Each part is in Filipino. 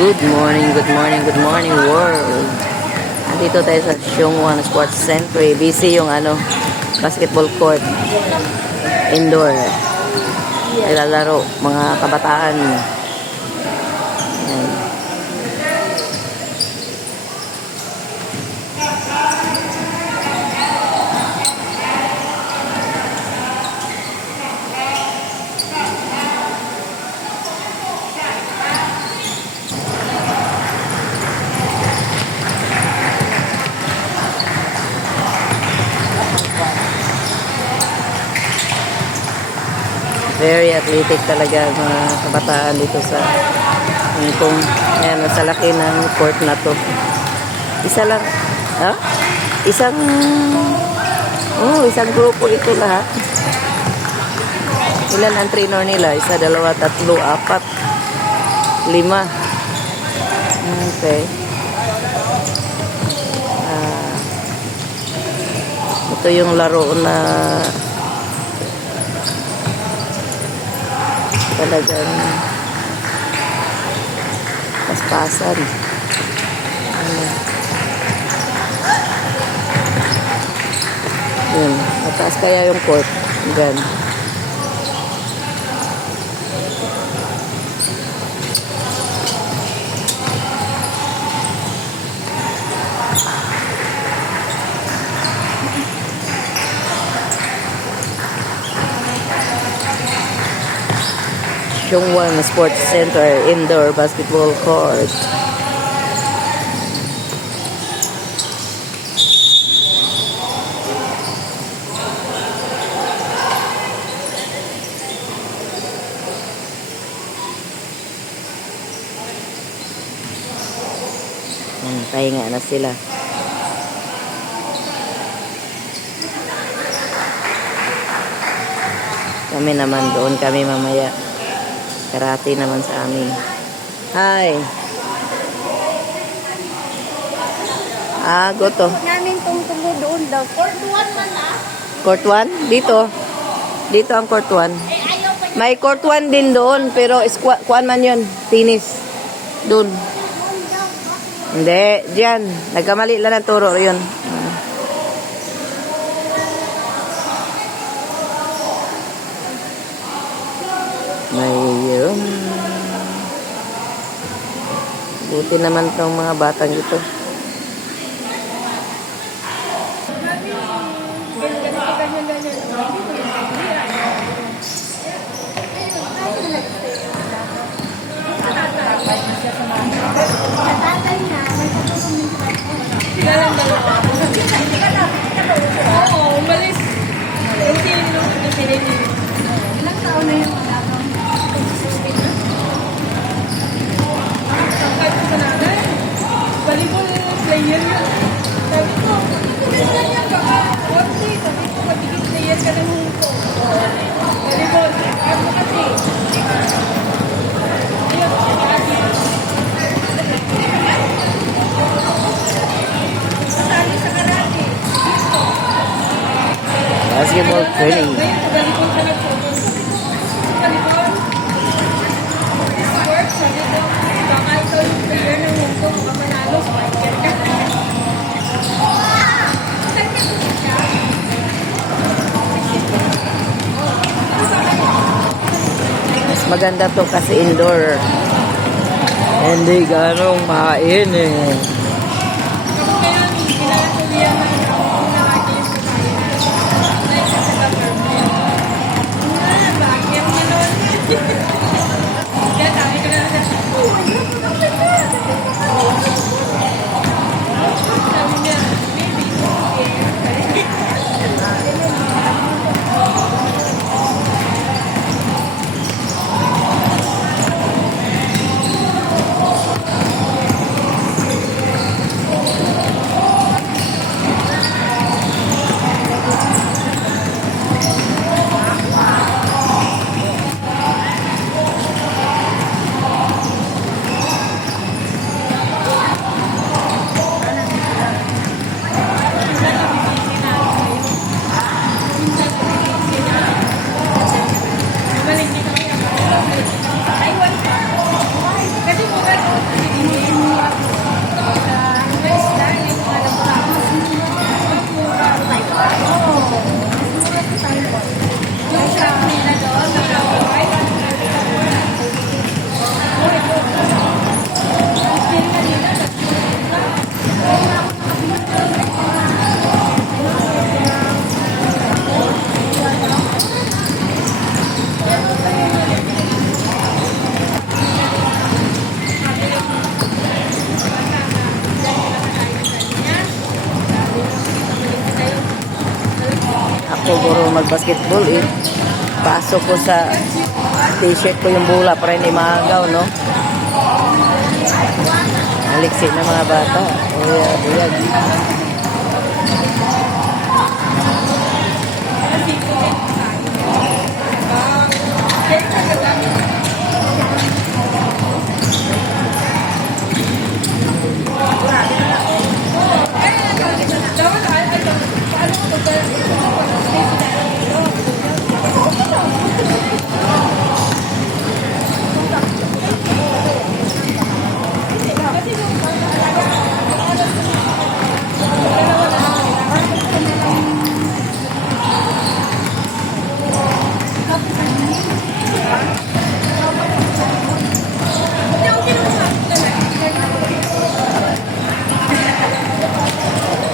Good morning, good morning, good morning world. Dito tayo sa Xiongwan Sports Center. Busy yung basketball court. Indoor. Nilalaro mga kabataan. Ayan. Very athletic talaga mga kabataan dito sa Hong Kong. Ayan, nasa laki ng court na to. Isa lang, isang grupo ito lahat. Ilan ang trainer nila? Isa, dalawa, tatlo, apat, lima. Okay. Ito yung laro na talagang paspasan. Yun. Mataas kaya yung court. Gan. Xiongwan Sports Center Indoor Basketball Court. Pahinga na sila. Kami naman doon kami mamaya. Karate naman sa amin. Hi. Goto. Namin tungtungo doon daw. Court 1 man Court 1? Dito. Dito ang court 1. May court 1 din doon, pero kuan man yun. Tennis. Doon. Hindi, diyan. Nagkamali lang ang turo yun. Mayroon. Buti naman itong mga batang ito. Oo, umalis. Ilang taon na yung volleyball player yun. Sabi ko, kung yan baka one day, sabi ko, magiging player ka ng Hong Kong. Volleyball, ako kasi. Ayun, kasali sa karate. Basketball training. Volleyball ka nag-focus. Volleyball. Sports, sabi ko, baka ikaw yung player ng Hong Kong, baka manalo sa market ka. Mas maganda to kasi indoor. Hindi ganong mainit. Ako ngayon, pinatuloyan na nakakil sa tayo. Like sa government. Bakit mo nun? Kaya tayo ka na sa sabi niya, maybe, basketball eh. Pasok ko sa t-shirt ko yung bola para hindi maagaw, no? Aliksi na mga bata. Ayan.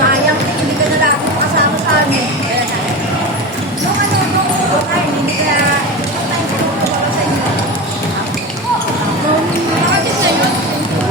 Sayang, hindi ka na lang kasama sa amin. Hindi ka sa inyo.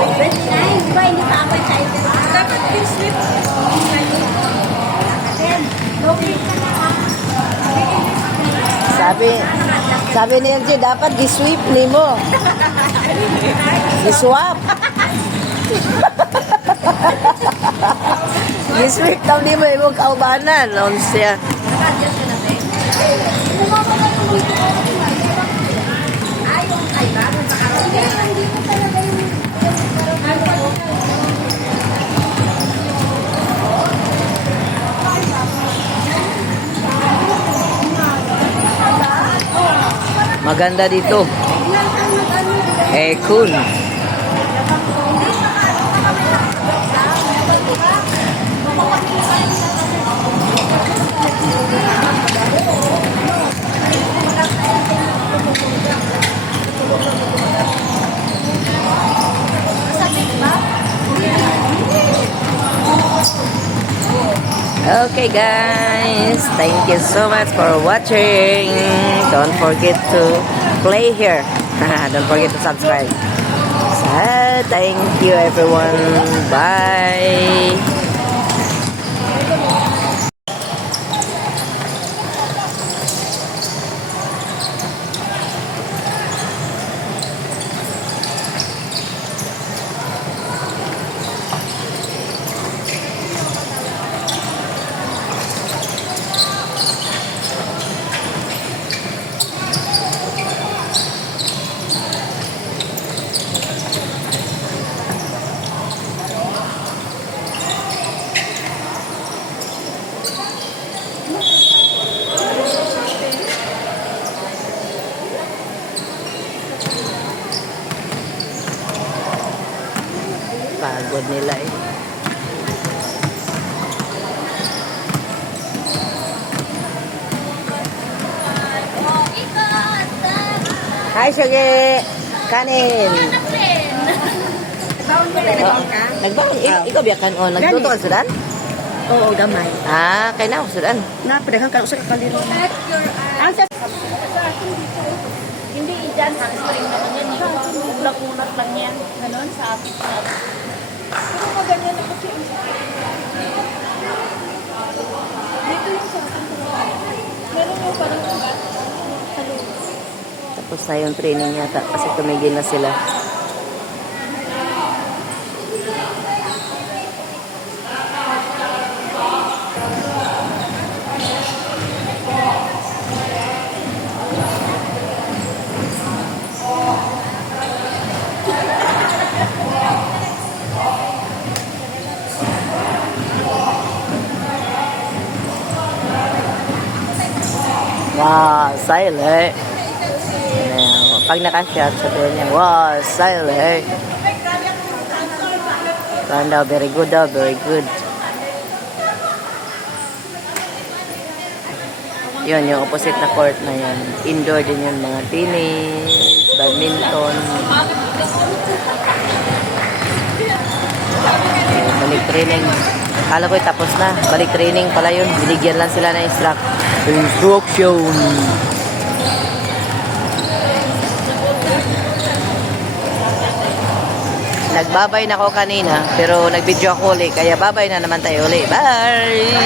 Bakit na yun? Ba, hindi pa ako excited. Dapat din sweet. Sabi ni LJ, dapat di-sweep ni mo. Di-swap. Di-sweep daw ni mo imong kaubanan. Noon siya. Maganda dito. Cool. Okay guys, thank you so much for watching. Don't forget to play here. Don't forget to subscribe. So, thank you everyone. Bye. Pagod nila eh. Hi, Shage! Kanin! Nagbaon ka? Nagbaon? Ikaw biyakan o? Nagluto ka sudan? Oo, gamay. Kaya na ako sudan. Napadahan ka sa kaliro. Hindi dyan, hamstring naman yan. Ulag-ulag lang yan. Ganon, sa atin. Pero maganyan na kasi. Dito yung sa atin. Meron yung parang ugat. Tapos na yung training yata kasi tumigil na sila. Wow, silent. Pag nakashot, sabihin niya, wow, silent. Daw, very good daw, very good. Yun, yung opposite na court na yan. Indoor din yun, mga tennis, badminton. Balik training. Kala ko tapos na. Balik training pala yun. Binigyan lang sila ng instruction. Nagbabay na ako kanina, pero nag-video ako ulit. Kaya babay na naman tayo ulit. Bye!